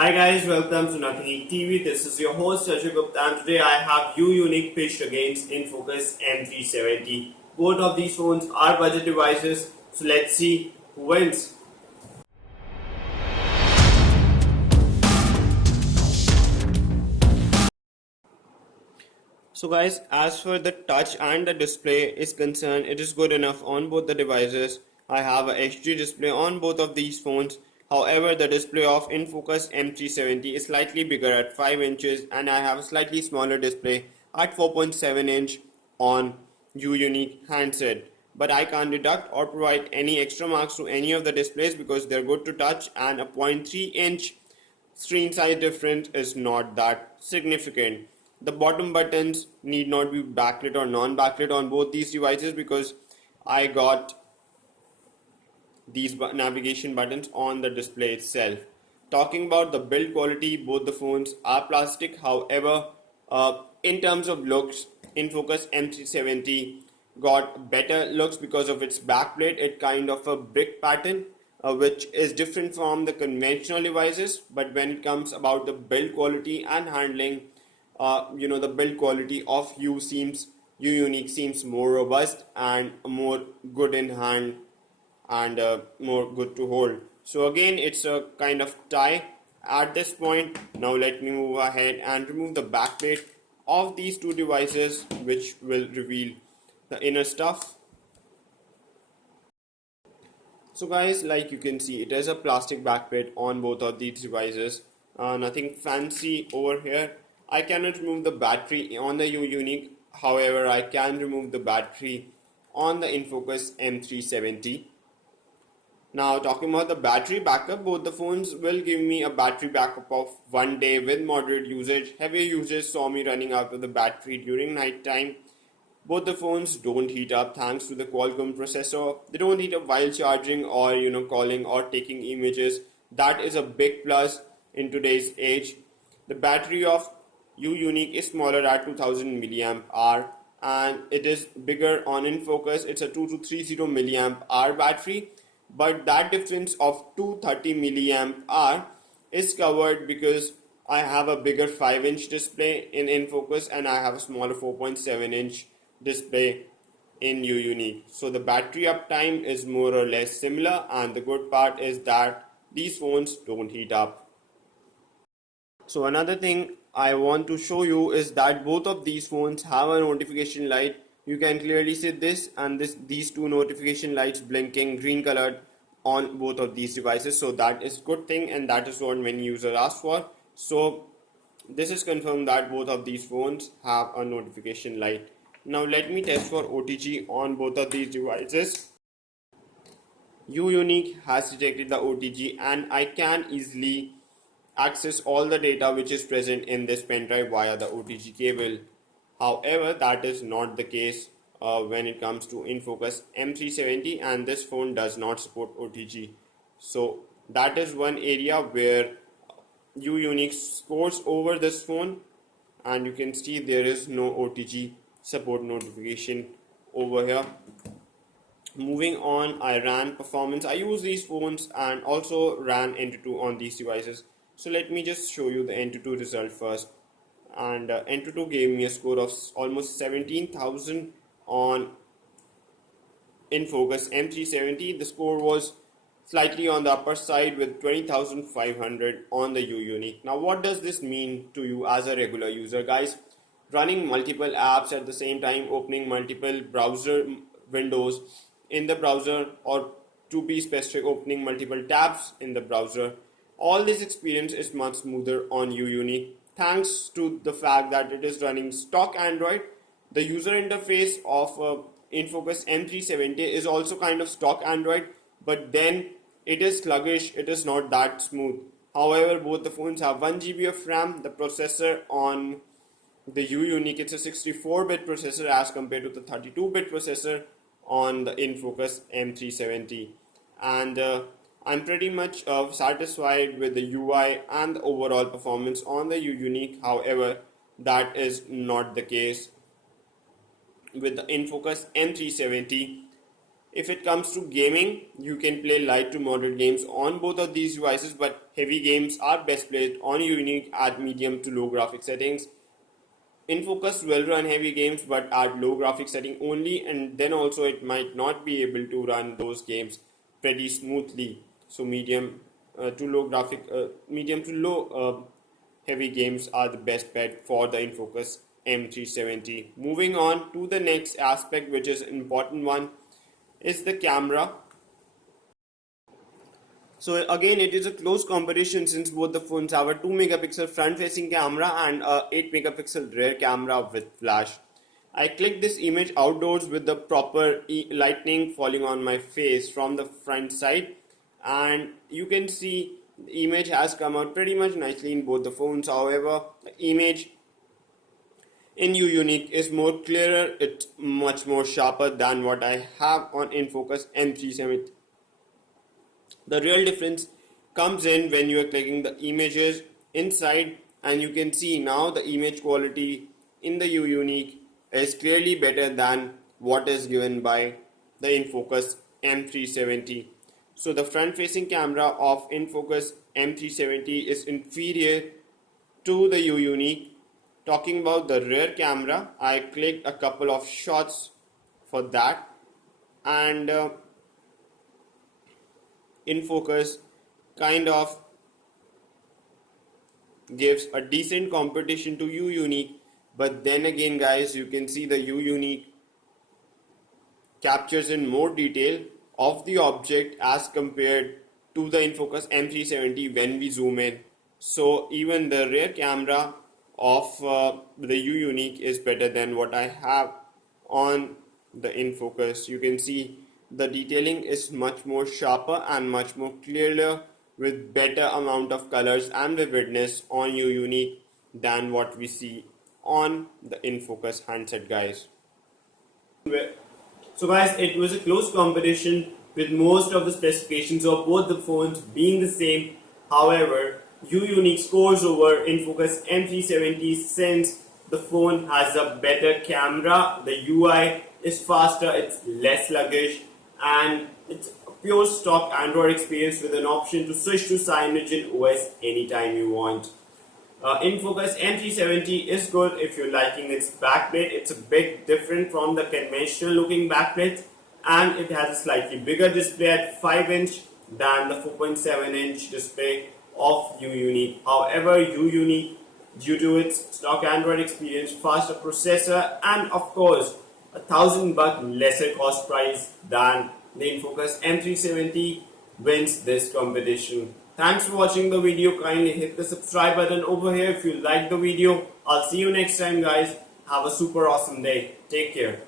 Hi guys, welcome to Nothing TV. This is your host Ajay Gupta and today I have Yunique pitched against InFocus M370. Both of these phones are budget devices, so let's see who wins. So guys, as for the touch and the display is concerned, it is good enough on both the devices. I have a HD display on both of these phones. However, the display of InFocus M370 is slightly bigger at 5 inches and I have a slightly smaller display at 4.7 inch on Yunique handset. But I can't deduct or provide any extra marks to any of the displays because they're good to touch and a 0.3 inch screen size difference is not that significant. The bottom buttons need not be backlit or non-backlit on both these devices because I got these navigation buttons on the display itself. Talking about the build quality, both the phones are plastic. However, in terms of looks, InFocus M370 got better looks because of its backplate. It kind of a brick pattern, which is different from the conventional devices. But when it comes about the build quality and handling, the build quality of Yunique seems more robust and more good in hand and more good to hold. So again, it's a kind of tie at this point. Now let me move ahead and remove the backplate of these two devices, which will reveal the inner stuff. So guys, like you can see, it is a plastic backplate on both of these devices. Nothing fancy over here. I cannot remove the battery on the Yunique. However, I can remove the battery on the InFocus M370. Now talking about the battery backup, both the phones will give me a battery backup of 1 day with moderate usage. Heavier users saw me running out of the battery during night time. Both the phones don't heat up thanks to the Qualcomm processor. They don't heat up while charging or calling or taking images. That is a big plus in today's age. The battery of Yunique is smaller at 2000 milliamp hour and it is bigger on InFocus. It's a 2230 milliamp hour battery, but that difference of 230 milliamp hour is covered because I have a bigger 5-inch display in InFocus and I have a smaller 4.7-inch display in Yunique. So the battery uptime is more or less similar, and the good part is that these phones don't heat up. So another thing I want to show you is that both of these phones have a notification light. You can clearly see this and these two notification lights blinking green colored on both of these devices. So that is good thing and that is what many users ask for. So this is confirmed that both of these phones have a notification light. Now let me test for OTG on both of these devices. Yunique has detected the OTG and I can easily access all the data which is present in this pen drive via the OTG cable. However, that is not the case when it comes to InFocus M370, and this phone does not support OTG. So that is one area where Yunique scores over this phone, and you can see there is no OTG support notification over here. Moving on, I ran performance. I use these phones and also ran N2 on these devices. So let me just show you the N2 result first. And N2 gave me a score of almost 17,000 on InFocus M370. The score was slightly on the upper side with 20,500 on the Yunique. Now what does this mean to you as a regular user, guys? Running multiple apps at the same time, opening multiple browser windows in the browser, or to be specific, opening multiple tabs in the browser. All this experience is much smoother on Yunique thanks to the fact that it is running stock Android. The user interface of InFocus M370 is also kind of stock Android, but then it is sluggish, it is not that smooth. However, both the phones have 1 GB of RAM. The processor on the Yunique, it's a 64-bit processor as compared to the 32-bit processor on the InFocus M370, and I'm pretty much satisfied with the UI and the overall performance on the Yunique. However, that is not the case with the InFocus M370. If it comes to gaming, you can play light to moderate games on both of these devices, but heavy games are best played on Yunique at medium to low graphic settings. InFocus will run heavy games but at low graphic setting only, and then also it might not be able to run those games pretty smoothly. So medium to low heavy games are the best bet for the InFocus M370. Moving on to the next aspect, which is an important one, is the camera. So again, it is a close competition since both the phones have a 2 megapixel front facing camera and a 8 megapixel rear camera with flash. I clicked this image outdoors with the proper lightning falling on my face from the front side, and you can see the image has come out pretty much nicely in both the phones. However, the image in Yunique is more clearer, it's much more sharper than what I have on InFocus M370. The real difference comes in when you are clicking the images inside, and you can see now the image quality in the Yunique is clearly better than what is given by the InFocus M370. So the front facing camera of InFocus M370 is inferior to the Yunique. Talking about the rear camera, I clicked a couple of shots for that, and InFocus kind of gives a decent competition to Yunique, but then again guys, you can see the Yunique captures in more detail of the object as compared to the InFocus M370 when we zoom in. So even the rear camera of the Yunique is better than what I have on the InFocus. You can see the detailing is much more sharper and much more clearer with better amount of colors and vividness on Yunique than what we see on the InFocus handset, guys. So guys, it was a close competition with most of the specifications of both the phones being the same. However, Yunique scores over InFocus M370 since the phone has a better camera, the UI is faster, it's less sluggish, and it's a pure stock Android experience with an option to switch to CyanogenOS OS anytime you want. InFocus M370 is good if you're liking its backplate. It's a bit different from the conventional looking backplate, and it has a slightly bigger display at 5-inch than the 4.7-inch display of Yunique. However, Yunique, due to its stock Android experience, faster processor, and of course $1,000 lesser cost price than the InFocus M370, wins this competition. Thanks for watching the video. Kindly hit the subscribe button over here if you like the video. I'll see you next time, guys. Have a super awesome day. Take care.